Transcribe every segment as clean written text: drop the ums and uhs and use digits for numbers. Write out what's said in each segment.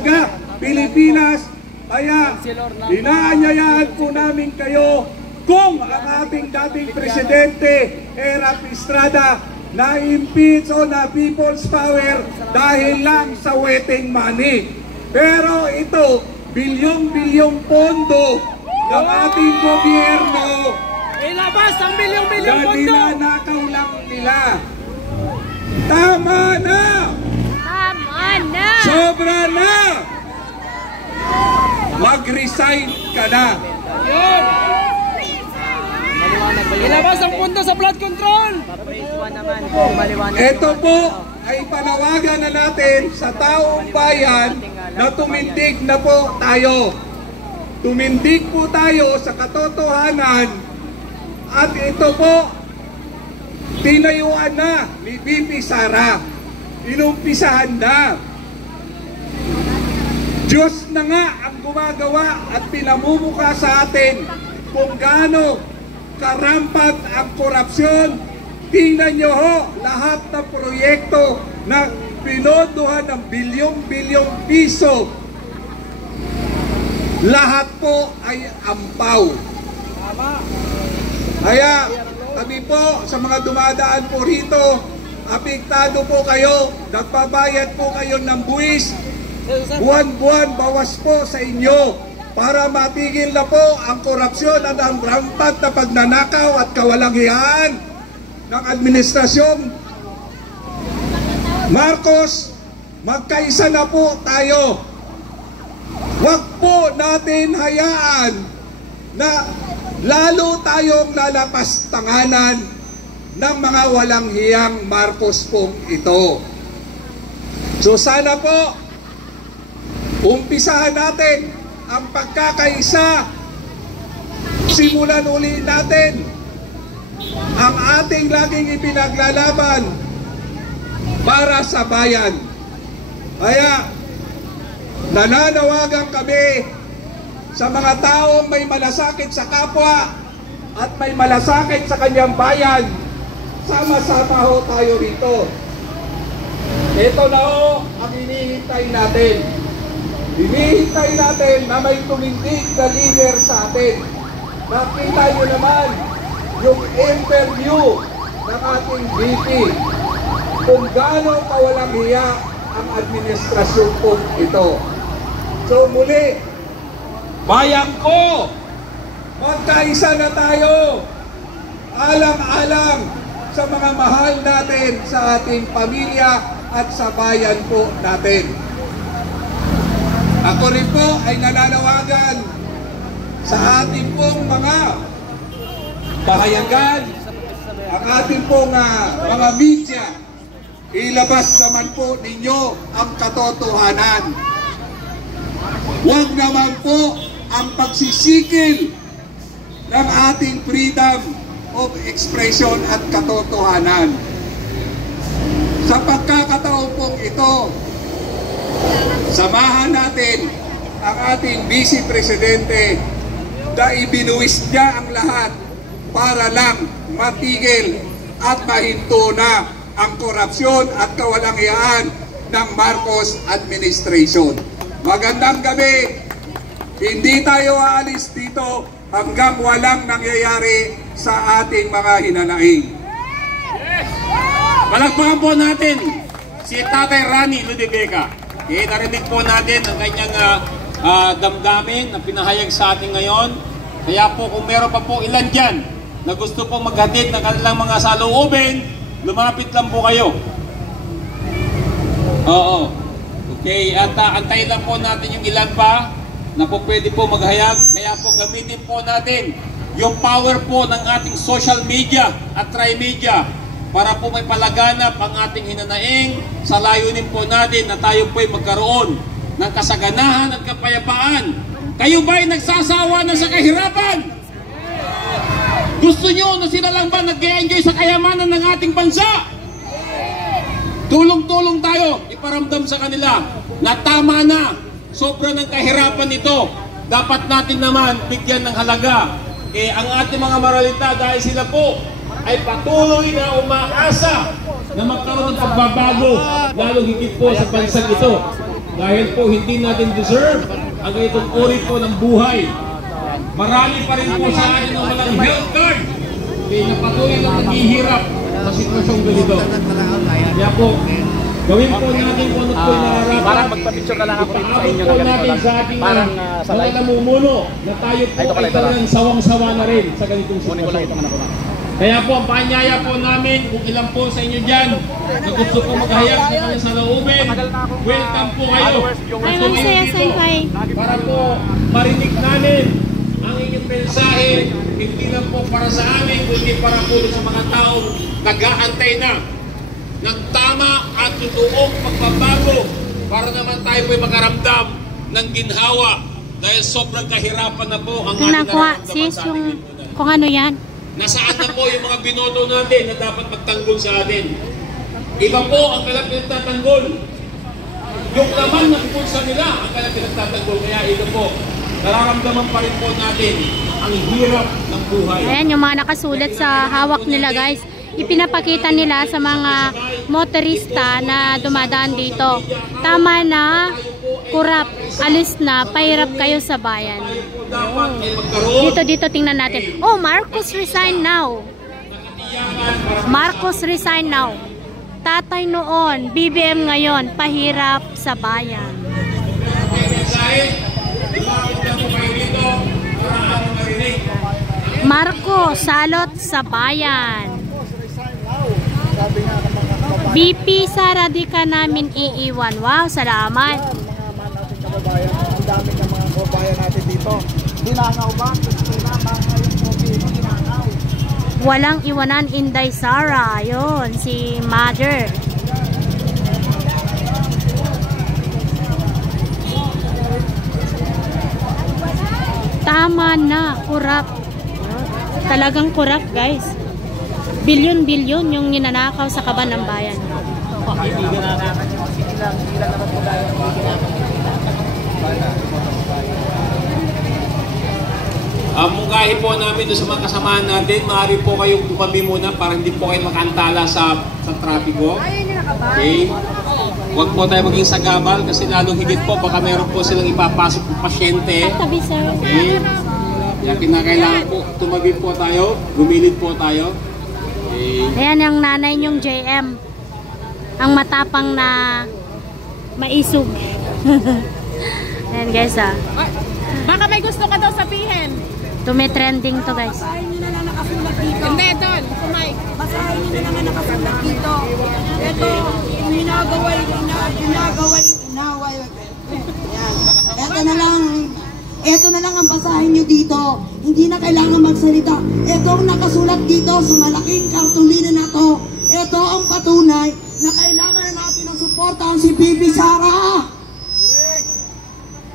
taga Pilipinas. Kaya inaanyayahan po namin kayo kung ang ating dating presidente Erap Estrada na-impeach o na people's power dahil lang sa weteng money. Pero ito, bilyong-bilyong pondo ng ating gobyerno, ilabas ang bilyong-bilyong pondo! ninanakaw lang nila. Tama na! Tama na! Sobra na! Mag-resign ka na! Yun! Ilabas ang pondo sa flood control! Ito po ay panawagan na natin sa taong bayan na tumindig na po tayo. Tumindig po tayo sa katotohanan at ito po tinayuan na ni VP Sara. Inumpisahan na. Diyos na nga ang gumagawa at pinamumuka sa atin kung gaano karampat ang korupsyon. Tingnan nyo ho, lahat ng proyekto na pinondohan ng bilyong-bilyong piso, lahat po ay ampaw. Kaya kami po sa mga dumadaan po rito, apektado po kayo, nagbabayad po kayo ng buwis, buwan-buwan bawas po sa inyo para matigil na po ang korupsyon at ang rampant na pagnanakaw at kawalang-hiyaan ng administrasyon Marcos. Magkaisa na po tayo. Huwag po natin hayaan na lalo tayong lalapastanganan ng mga walang hiyang Marcos pong ito. So sana po umpisahan natin ang pagkakaisa. Simulan uli natin ang ating laging ipinaglalaban para sa bayan. Kaya nananawagan kami sa mga taong may malasakit sa kapwa at may malasakit sa kanyang bayan. Sama-sama ho tayo rito. Ito na ho ang hinihintay natin. Hinihintay natin na may tumindig na leader sa atin. Nakita nyo naman yung interview ng ating VP kung gaano kawalang hiya ang administrasyon po ito. So muli, bayan ko, magkaisa na tayo, alang-alang sa mga mahal natin sa ating pamilya at sa bayan po natin. Ako rin po ay nananawagan sa ating pong mga pahayagan, ang ating pong mga media, ilabas naman po ninyo ang katotohanan. Huwag naman po ang pagsisikil ng ating freedom of expression at katotohanan. Sa pagkakataon pong ito, samahan natin ang ating Vice Presidente na ibinuwis niya ang lahat para lang matigil at mahinto na ang korupsyon at kawalang-hiyaan ng Marcos administration. Magandang gabi. Hindi tayo aalis dito hanggang walang nangyayari sa ating mga hinanaing. Palakpakan po natin si Tatay Rani Ludevega. Narinig po natin ang kanyang damdamin na pinahayag sa atin ngayon. Kaya po kung meron pa po ilan dyan na gusto pong maghatid ng kanilang mga saloobin, lumapit lang po kayo. Oo. Okay, at antayin lang po natin yung ilan pa na po pwede po maghayag. Kaya po gamitin po natin yung power po ng ating social media at tri-media para po may palaganap ang ating hinanaing sa layunin po natin na tayo po ay magkaroon ng kasaganahan at kapayapaan. Kayo ba ay nagsasawa na sa kahirapan? Gusto nyo na sila lang ba nag-e-enjoy sa kayamanan ng ating bansa? Tulong-tulong tayo, iparamdam sa kanila na tama na, sobra ng kahirapan ito. Dapat natin naman bigyan ng halaga. Ang ating mga maralita dahil sila po ay patuloy na umaasa na magkaroon ng pagbabago, lalo higit po sa bansang ito. dahil po hindi natin deserve ang ganitong uri po ng buhay. Marami pa rin po sa atin ang walang health card. Na patuloy na naghihirap sa sitwasyong ganito. Kaya po, gawin po natin kung ano po nararapat. Parang magpa-picture ka lang ako dito sa inyo na ganito natin lang. sa ating Parang sa mga live. namumuno na tayo po ay talagang sawang-sawa na rin sa ganitong Kunin ko lang sitwasyon. itong anak ko na. Kaya po, ang paanyaya po namin, kung ilan po sa inyo dyan na gusto po maghayag sa kanya sa looben, welcome po kayo. Ay, Ma'am Saya Senpai. Para po marinig namin ang inyong mensahe, hindi lang po para sa amin, kundi para po sa mga taong nag-aantay na ng tama at totoong pagbabago para naman tayo po makaramdam ng ginhawa dahil sobrang kahirapan na po ang ating Nakuha, nararamdaman sis, sa ating yung lipunan. kung ano yan. Nasaan na po yung mga binoto natin na dapat magtanggol sa atin? Iba po ang kailang pinagtatanggol. Yung laman ng pulsa nila ang kailang pinagtatanggol. Kaya ito po, nararamdaman pa rin po natin ang hirap ng buhay. Ayan, yung mga nakasulat sa hawak nila, guys. Ipinapakita nila sa mga motorista na dumadaan dito. Tama na, kurap, alis na, pahirap kayo sa bayan. Dapat ay magkaroon Dito, tingnan natin. Oh, Marcos resign now. Marcos resign now. Tatay noon, BBM ngayon, pahirap sa bayan. ng mensahe. Lumapit na po kayo dito para ating marinig. Marcos, salot sa bayan. BP Sara, di ka namin iiwan. Wow, salamat. Ang dami ng mga kababayan natin dito. Dinangaw ba? Dinangaw. Walang iwanan Inday Sara. Yun, si Mother. Tama na, kurap. Talagang kurap, guys. Bilyon-bilyon yung ninanakaw sa kaban ng bayan. Mungkahi po namin doon sa mga kasamahan natin. Maaari po kayong tumabi muna para hindi po kayo makantala sa trapiko. Okay? Huwag po tayo maging sagabal kasi lalong higit po baka meron po silang ipapasok ng pasyente. Tabi, sir. Okay? Kaya kinakailangan po tumabi po tayo, gumilid po tayo. Okay? Ayan ang nanay niyong JM. Ang matapang na maisog. Ayan, guys, ah. Baka may gusto ka daw sabihin. Tumitrending to, guys. Basahin nyo na lang nakasulat dito. Hindi, doon. Kumay. Basahin nyo na naman nakasulat dito. Ito, yung ginagaway, inaway. Yan. Ito na lang ang basahin nyo dito. Hindi na kailangan magsalita. Ito ang nakasulat dito sa malaking kartulina na to. Ito ang patunay na kailangan na natin ng suporta si Bibi Sara.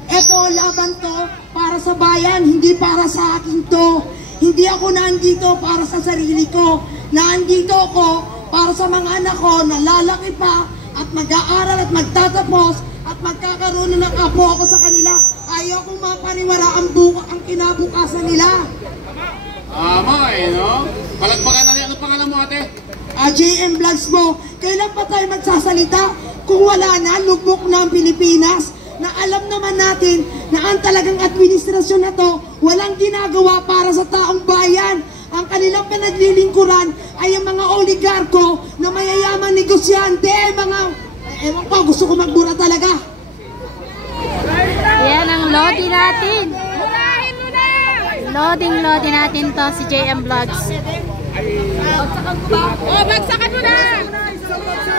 Ito, laban to para sa bayan, hindi para sa akin to. Hindi ako nandito para sa sarili ko. Nandito ako para sa mga anak ko na lalaki pa at mag-aaral at magtatapos at magkakaroon ng apo ako sa kanila. Ayaw kong mapaniwala ang kinabukasan nila. Tama no? Palagpagan na niya. Ano pangalan mo, ate? JM Vlogs mo, kailan pa tayo magsasalita kung wala na, lugmok na ang Pilipinas? Na alam naman natin na ang talagang administrasyon na to walang ginagawa para sa taong bayan. Ang kanilang pinaglilingkuran ay ang mga oligarko na mayayaman negosyante, ewan ko, gusto ko magbura talaga. Yan ang lodi natin. Loading natin to si JM Vlogs. Oh, bagsakan mo na!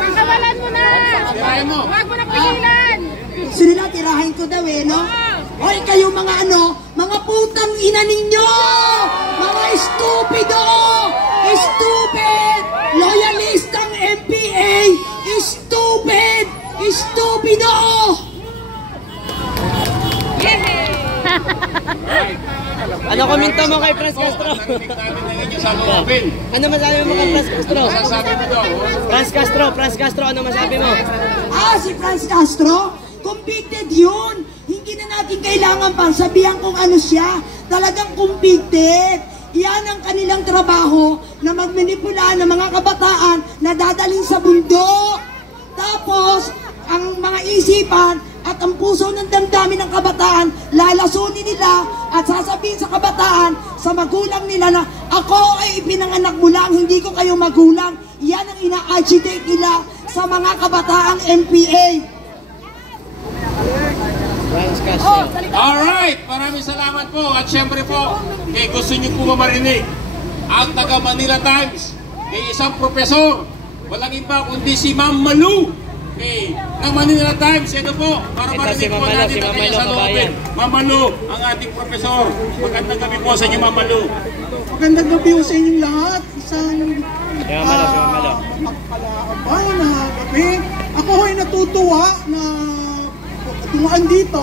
Pakawalan mo na! Tirahin mo. Huwag mo na pigilan! Gusto nila tirahin ko daw no? Hoy, kayo mga mga putang ina ninyo! Mga estupido! Stupid! Loyalistang MPA! Stupid! Estupido! Ano komento mo kay Franz Castro? Narinig namin na inyo sa looben. Ano masabi mo kay Franz Castro? Sasabi mo daw. Franz Castro, ano masabi mo? Si Franz Castro? Convicted yun! Hindi na natin kailangan pang sabihan kung ano siya. Talagang convicted. Yan ang kanilang trabaho na magmanipula ng mga kabataan na dadalhin sa bundok. Tapos, ang mga isipan at ang puso ng damdamin ng kabataan, lalasunin nila at sasabihin sa kabataan, sa magulang nila na ako ay ipinanganak mo lang, hindi ko kayo magulang. Yan ang ina-agitate nila sa mga kabataang MPA. Franz Castro. Alright, maraming salamat po. At syempre po, gusto niyo po ba marinig ang taga Manila Times, isang profesor, walang iba kundi si Ma'am Malu ng Manila Times. Ito po, para marinig po natin ang kanya sa loobin. Ma'am Malu, ang ating profesor. Magandang gabi po sa inyo, Ma'am Malu. Magandang gabi po sa inyong lahat. Isang Malo. na gabi. Ako ay natutuwa na tumaan dito.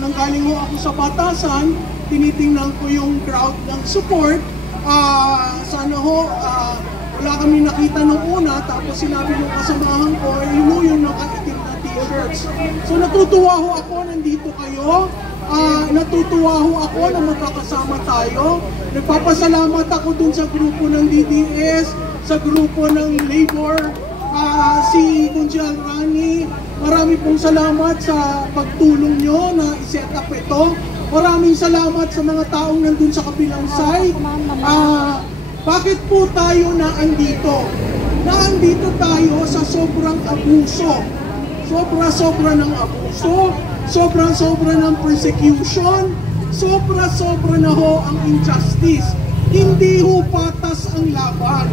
Nanggaling ho ako sa batasan. Tinitingnan ko yung crowd ng support. Sana ho, wala kami nakita nung una, tapos sinabi ng kasamahan ko, yun yung nakaitim na t-shirts. So natutuwa ho ako, nandito kayo. Natutuwa ho ako na magkakasama tayo. Nagpapasalamat ako dun sa grupo ng DDS, sa grupo ng Labor, si Kunjal Rani. Marami pong salamat sa pagtulong nyo na iset up ito. Maraming salamat sa mga taong nandun sa kabilang side. Bakit po tayo naandito? Naandito tayo sa sobrang abuso. Sobra-sobra ng abuso, sobra-sobra ng persecution, sobra-sobra na ho ang injustice. Hindi ho patas ang laban.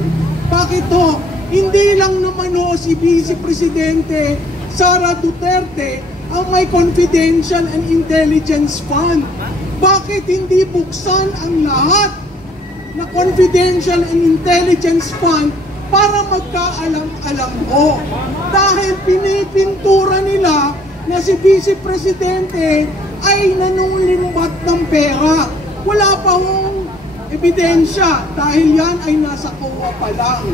Bakit ho? Hindi lang naman ho si Vice Presidente Sara Duterte ang may confidential and intelligence fund. Bakit hindi buksan ang lahat na confidential and intelligence fund para magkaalam-alam ho? Dahil pinipintura nila na si Vice Presidente ay nanunlimbat ng pera. Wala pa hong ebidensya dahil yan ay nasa COA pa lang.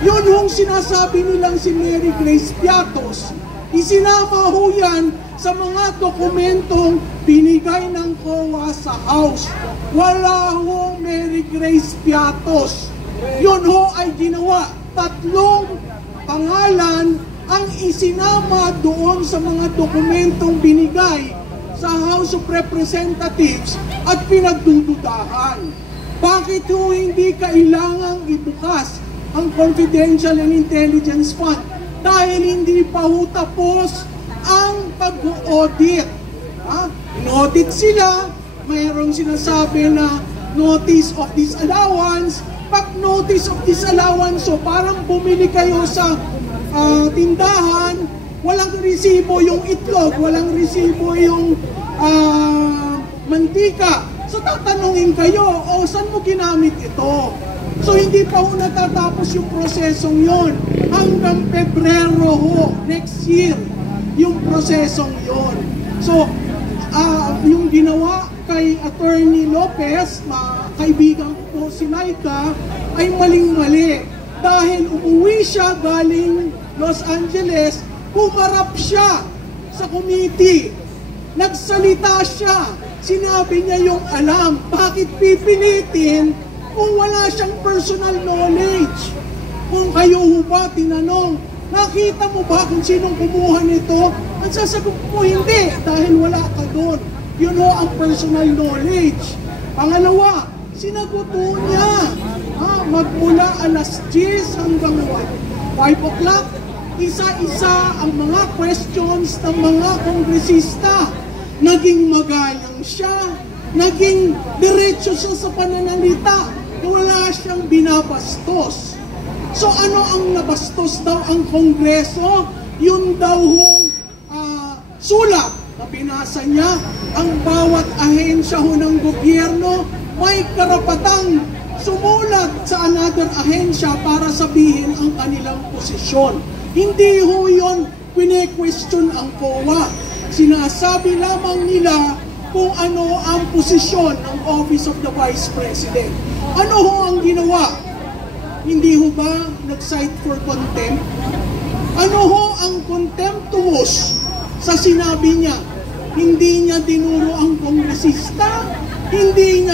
Yun hong sinasabi nilang si Mary Grace Piatos. Isinama ho yan sa mga dokumentong binigay ng COA sa House. Wala ho Mary Grace Piatos. Yun ho ay ginawa. 3 pangalan ang isinama doon sa mga dokumentong binigay sa House of Representatives at pinagdududahan. Bakit ho hindi kailangang ibukas ang Confidential and Intelligence Fund? Dahil hindi pa ho tapos ang pag-audit. In-audit sila, mayroong sinasabi na notice of disallowance. Pag notice of disallowance, so parang bumili kayo sa tindahan, walang resibo yung itlog, walang resibo yung mantika. So tatanungin kayo, saan mo ginamit ito? So hindi pa ho natatapos yung prosesong yon. Hanggang Pebrero ho, next year, yung prosesong yon. So, yung ginawa kay Attorney Lopez, kaibigan ko si Laika, ay maling-mali. Dahil umuwi siya galing Los Angeles, pumarap siya sa committee. Nagsalita siya. Sinabi niya yung alam. Bakit pipilitin kung wala siyang personal knowledge? Kung kayo ho ba tinanong, nakita mo ba kung sinong kumuha nito? Ang sasagot mo, hindi, dahil wala ka doon. Yun ho ang personal knowledge. Pangalawa, sinagot ho niya, magmula alas 10 hanggang 5 o'clock, isa-isa ang mga questions ng mga kongresista. Naging magalang siya, naging diretso siya sa pananalita, wala siyang binabastos. So ano ang nabastos daw ang Kongreso? Yun daw hong sulat na binasa niya. Ang bawat ahensya ho ng gobyerno may karapatang sumulat sa another ahensya para sabihin ang kanilang posisyon. Hindi ho yun pine-question ang COA. Sinasabi lamang nila kung ano ang posisyon ng Office of the Vice President. Ano ho ang ginawa? Hindi ho ba nag-cite for contempt? Ano ho ang contemptuous sa sinabi niya? Hindi niya dinuro ang kongresista? Hindi